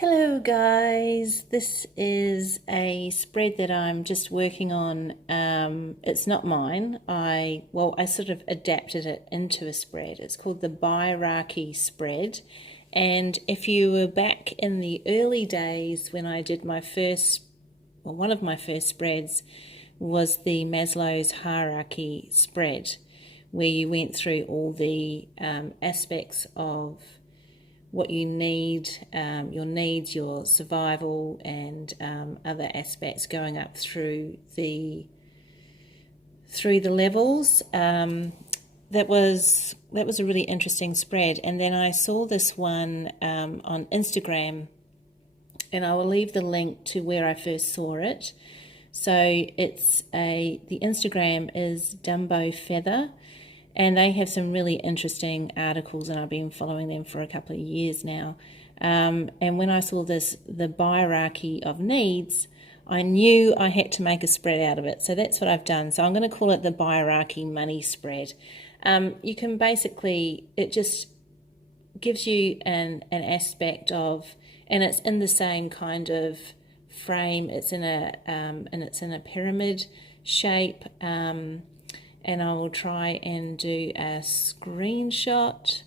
Hello guys, this is a spread that I'm just working on. It's not mine. I sort of adapted it into a spread. It's called the Buyerachy spread. And if you were back in the early days when I did my first, well, one of my first spreads was the Maslow's hierarchy spread, where you went through all the aspects of what you need, your needs, your survival, and other aspects going up through the levels. That was a really interesting spread. And then I saw this one on Instagram, and I will leave the link to where I first saw it. So the Instagram is Dumbo Feather. And they have some really interesting articles, and I've been following them for a couple of years now. And when I saw this, the Buyerachy of needs, I knew I had to make a spread out of it. So that's what I've done. So I'm going to call it the Buyerachy money spread. You can basically, it just gives you an aspect of, and it's in the same kind of frame. It's in a pyramid shape. And I will try and do a screenshot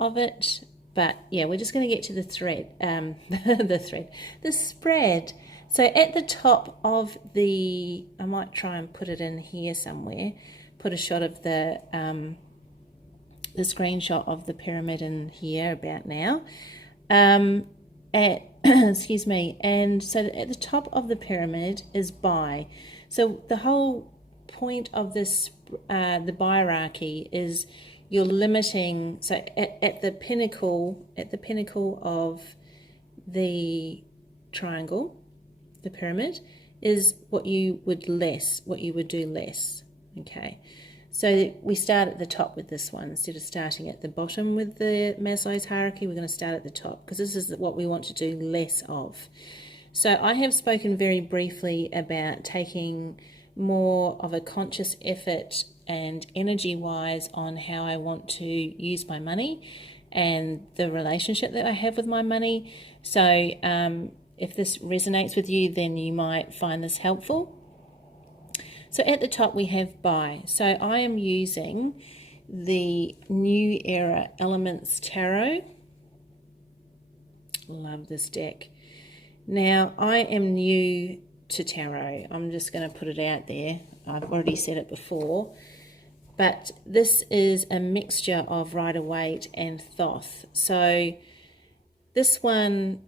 of it. But yeah, we're just going to get to the thread, the spread. So at the top of I might try and put it in here somewhere, put a shot of the screenshot of the pyramid in here about now. Excuse me. And so at the top of the pyramid is buy. So the whole point of this the Buyerachy is you're limiting. So at the pinnacle of the triangle, the pyramid, is what you would do less. Okay, so we start at the top with this one instead of starting at the bottom with the Maslow's hierarchy. We're going to start at the top because this is what we want to do less of. So I have spoken very briefly about taking more of a conscious effort and energy-wise on how I want to use my money and the relationship that I have with my money. So if this resonates with you, then you might find this helpful. So at the top we have buy. So I am using the New Era Elements Tarot. Love this deck. Now I am new to tarot. I'm just going to put it out there. I've already said it before, but this is a mixture of Rider-Waite and Thoth. So this one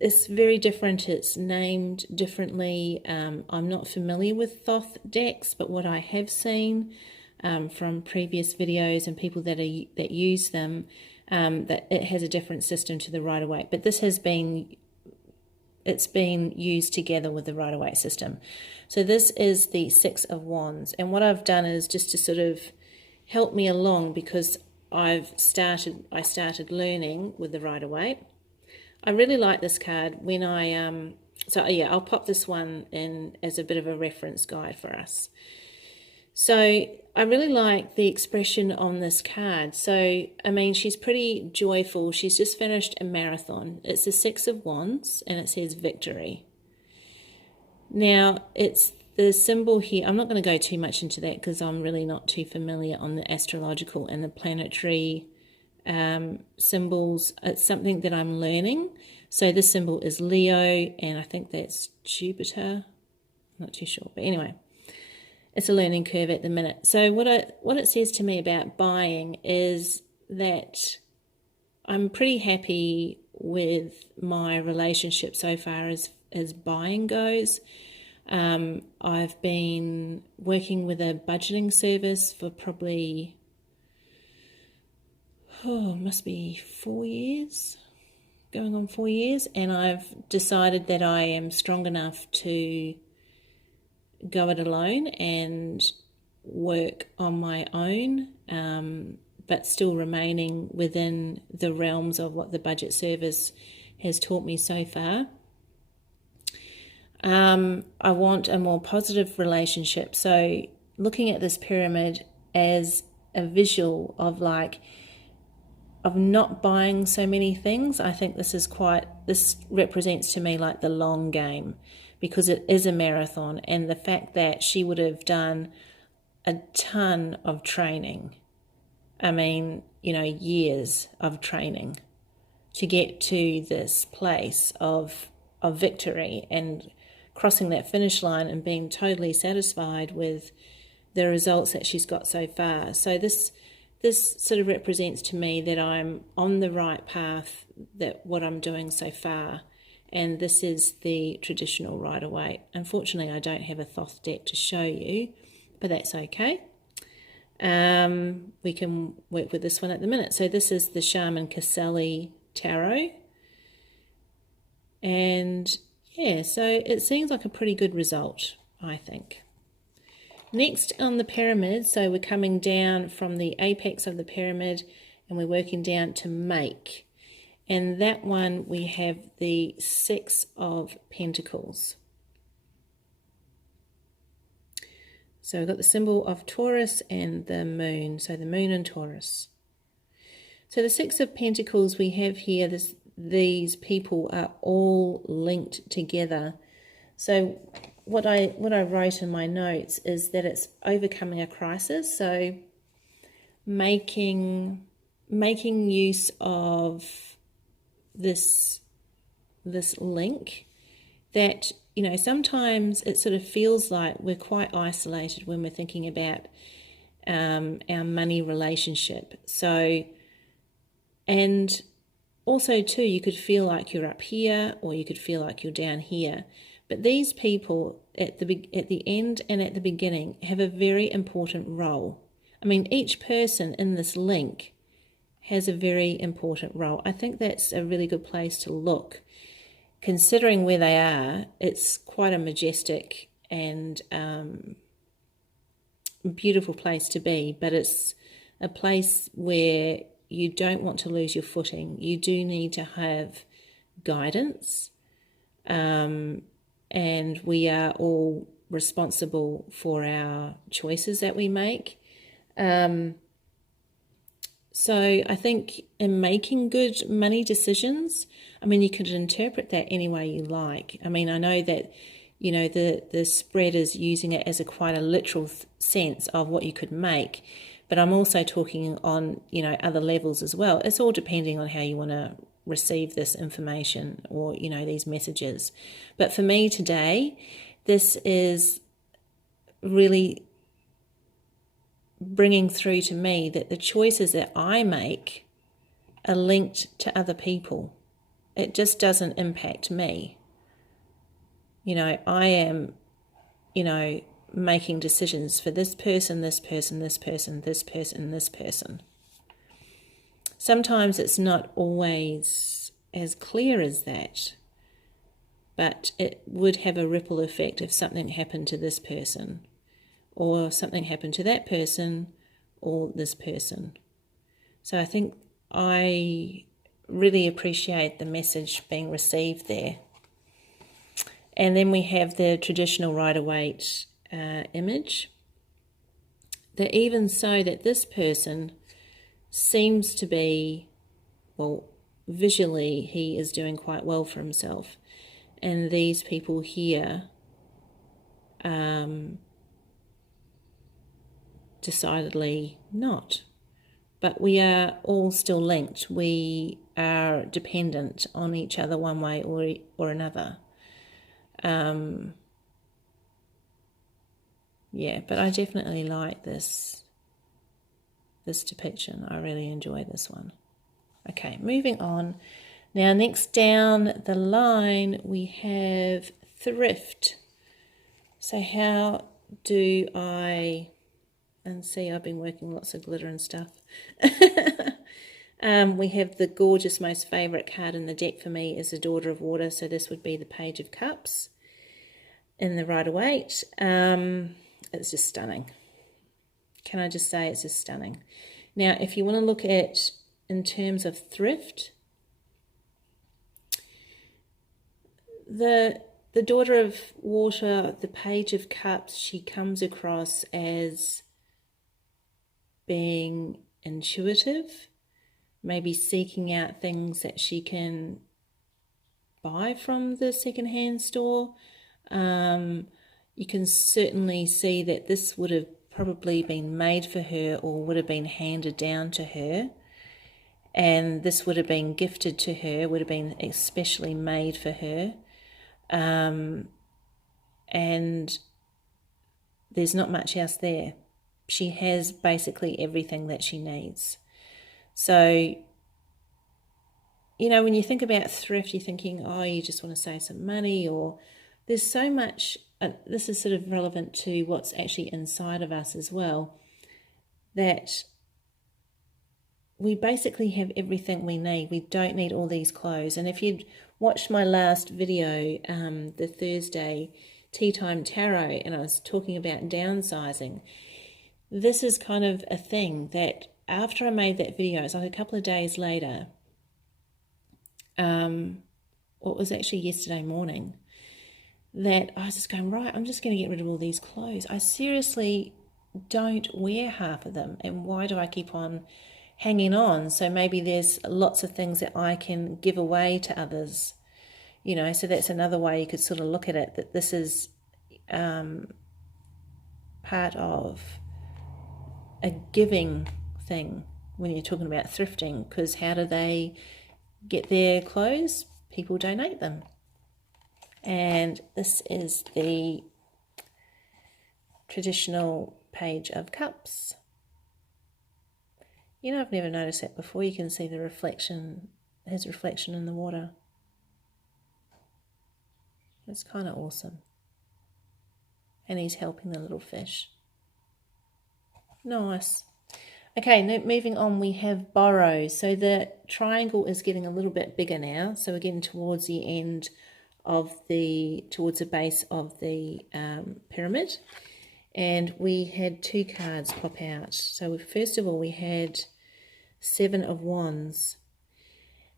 is very different. It's named differently. I'm not familiar with Thoth decks, but what I have seen from previous videos and people that use them, that it has a different system to the Rider-Waite. But this has been used together with the Rider-Waite system. So this is the Six of Wands. And what I've done is just to sort of help me along, because I started learning with the Rider-Waite. I really like this card when so yeah, I'll pop this one in as a bit of a reference guide for us. So I really like the expression on this card. So, I mean, she's pretty joyful. She's just finished a marathon. It's the Six of Wands, and it says victory. Now, it's the symbol here. I'm not going to go too much into that because I'm really not too familiar on the astrological and the planetary symbols. It's something that I'm learning. So this symbol is Leo, and I think that's Jupiter. I'm not too sure, but anyway. It's a learning curve at the minute. So what it says to me about buying is that I'm pretty happy with my relationship so far as buying goes. I've been working with a budgeting service for probably, must be 4 years, going on 4 years, and I've decided that I am strong enough to go it alone and work on my own, but still remaining within the realms of what the budget service has taught me so far. I want a more positive relationship. So looking at this pyramid as a visual of not buying so many things, I think this is quite this represents to me like the long game, because it is a marathon, and the fact that she would have done a ton of training. I mean, years of training to get to this place of victory and crossing that finish line and being totally satisfied with the results that she's got so far. So this sort of represents to me that I'm on the right path, that what I'm doing so far, and this is the traditional rider-waite. Unfortunately, I don't have a Thoth deck to show you, but that's okay. We can work with this one at the minute. So this is the Shaman Caselli Tarot. And yeah, so it seems like a pretty good result, I think. Next on the pyramid, so we're coming down from the apex of the pyramid and we're working down to make. And that one we have the Six of Pentacles. So we've got the symbol of Taurus and the moon, so the moon and Taurus. So the Six of Pentacles we have here, these people are all linked together. So what I wrote in my notes is that it's overcoming a crisis, so making use of this link that, sometimes it sort of feels like we're quite isolated when we're thinking about our money relationship. So, and also too, you could feel like you're up here or you could feel like you're down here. But these people at the end and at the beginning have a very important role. I mean, each person in this link has a very important role. I think that's a really good place to look. Considering where they are, it's quite a majestic and beautiful place to be, but it's a place where you don't want to lose your footing. You do need to have guidance, and we are all responsible for our choices that we make. So I think in making good money decisions, I mean, you could interpret that any way you like. I mean, I know that, the spread is using it as quite a literal sense of what you could make, but I'm also talking on, other levels as well. It's all depending on how you want to receive this information or, these messages. But for me today, this is really bringing through to me that the choices that I make are linked to other people. It just doesn't impact me. I am, making decisions for this person, this person, this person, this person, this person. Sometimes it's not always as clear as that, but it would have a ripple effect if something happened to this person, or something happened to that person, or this person. So I think I really appreciate the message being received there. And then we have the traditional rider-waite image. That even so that this person seems to be, well, visually he is doing quite well for himself. And these people here decidedly not. But we are all still linked. We are dependent on each other one way or another. Yeah, but I definitely like this depiction. I really enjoy this one. Okay, moving on. Now, next down the line, we have Thrift. So how do I... And see, I've been working lots of glitter and stuff. We have the gorgeous, most favourite card in the deck for me is the Daughter of Water. So this would be the Page of Cups in the rider-waite. It's just stunning. Can I just say it's just stunning? Now, if you want to look at in terms of thrift, the Daughter of Water, the Page of Cups, she comes across as being intuitive, maybe seeking out things that she can buy from the secondhand store. You can certainly see that this would have probably been made for her or would have been handed down to her. And this would have been gifted to her, would have been especially made for her. And there's not much else there. She has basically everything that she needs. So, you know, when you think about thrift, you're thinking, oh, you just want to save some money, or there's so much, this is sort of relevant to what's actually inside of us as well, that we basically have everything we need. We don't need all these clothes. And if you'd watched my last video, the Thursday Tea Time Tarot, and I was talking about downsizing, this is kind of a thing that after I made that video, it's like a couple of days later, well, it was actually yesterday morning, that I was just going, right, I'm just going to get rid of all these clothes. I seriously don't wear half of them. And why do I keep on hanging on? So maybe there's lots of things that I can give away to others, you know. So that's another way you could sort of look at it, that this is part of a giving thing when you're talking about thrifting, because how do they get their clothes? People donate them. And this is the traditional Page of Cups. You know, I've never noticed that before. You can see the reflection, his reflection in the water. It's kind of awesome. And he's helping the little fish. Nice. Okay, now moving on, we have borrow. So the triangle is getting a little bit bigger now. So we're getting towards the end of towards the base of the pyramid. And we had two cards pop out. So first of all, we had Seven of Wands.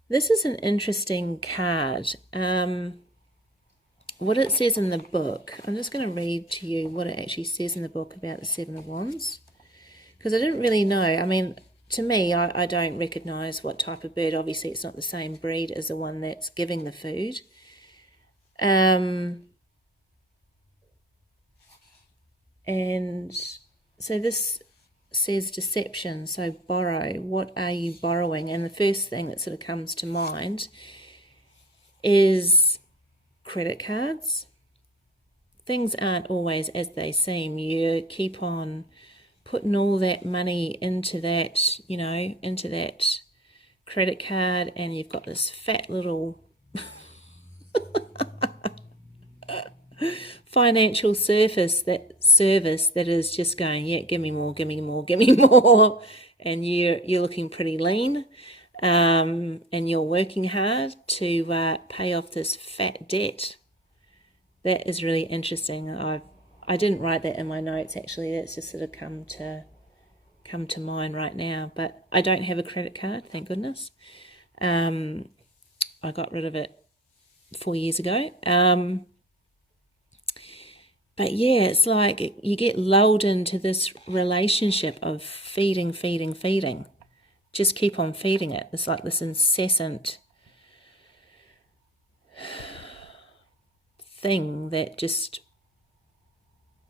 This is an interesting card. What it says in the book, I'm just going to read to you what it actually says in the book about the Seven of Wands, because I didn't really know. I mean, to me, I don't recognise what type of bird. Obviously, it's not the same breed as the one that's giving the food. And so this says deception, so borrow. What are you borrowing? And the first thing that sort of comes to mind is credit cards. Things aren't always as they seem. You keep on putting all that money into that, you know, into that credit card, and you've got this fat little financial service that is just going, yeah, give me more, give me more, give me more, and you're looking pretty lean, and you're working hard to pay off this fat debt. That is really interesting. I didn't write that in my notes actually. That's just sort of come to mind right now. But I don't have a credit card, thank goodness. I got rid of it 4 years ago. But yeah, it's like you get lulled into this relationship of feeding. Just keep on feeding it. It's like this incessant thing that just,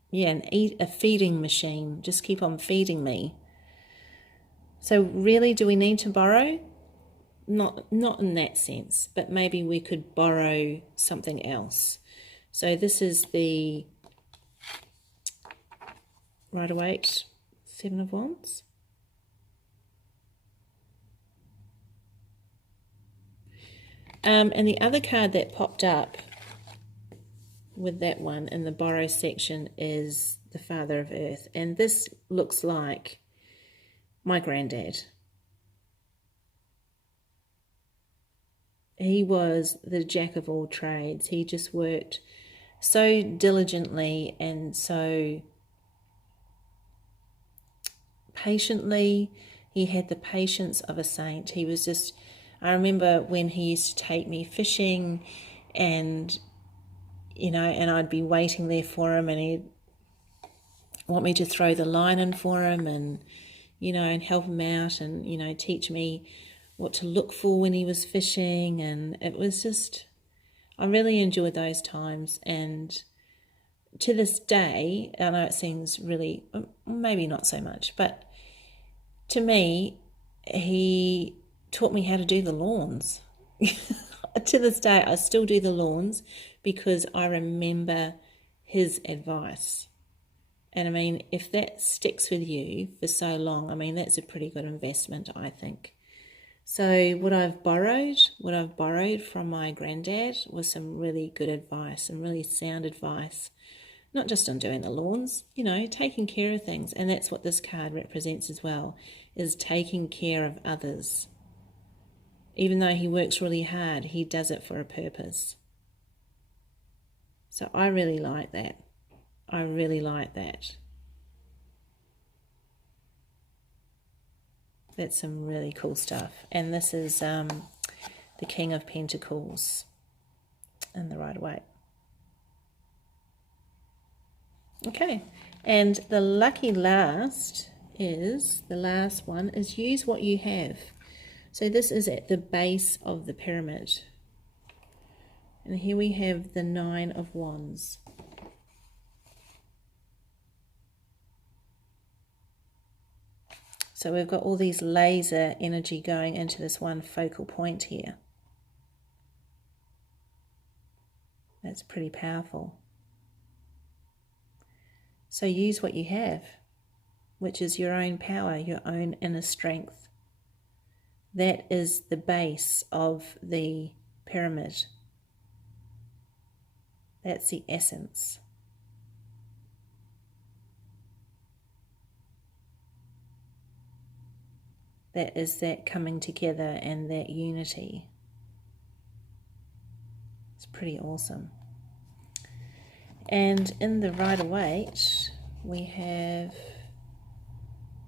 yeah, a feeding machine. Just keep on feeding me. So really, do we need to borrow? Not in that sense, but maybe we could borrow something else. So this is the Rider-Waite Seven of Wands. And the other card that popped up with that one in the borrow section is the Father of Earth. And this looks like my granddad. He was the jack of all trades. He just worked so diligently and so patiently. He had the patience of a saint. He was just, I remember when he used to take me fishing, and you know, and I'd be waiting there for him, and he'd want me to throw the line in for him, and you know, and help him out, and you know, teach me what to look for when he was fishing. And it was just, I really enjoyed those times, and to this day, I know it seems really, maybe not so much, but to me, he taught me how to do the lawns. To this day, I still do the lawns because I remember his advice. And I mean, if that sticks with you for so long, I mean, that's a pretty good investment, I think. So what I've borrowed from my granddad was some really good advice, some really sound advice, not just on doing the lawns, taking care of things. And that's what this card represents as well, is taking care of others. Even though he works really hard, he does it for a purpose. So I really like that. I really like that. That's some really cool stuff. And this is the King of Pentacles in the Rider-Waite. Okay, and the lucky last one is use what you have. So this is at the base of the pyramid. And here we have the 9 of Wands. So we've got all these laser energy going into this one focal point here. That's pretty powerful. So use what you have, which is your own power, your own inner strength. That is the base of the pyramid. That's the essence. That is that coming together and that unity. It's pretty awesome. And in the Rider-Waite, we have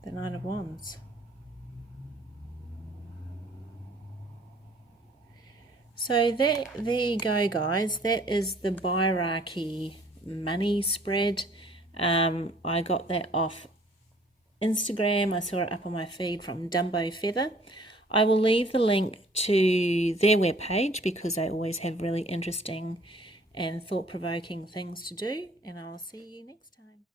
the 9 of Wands. So there you go, guys. That is the Buyerachy money spread. I got that off Instagram. I saw it up on my feed from Dumbo Feather. I will leave the link to their webpage because they always have really interesting and thought-provoking things to do, and I'll see you next time.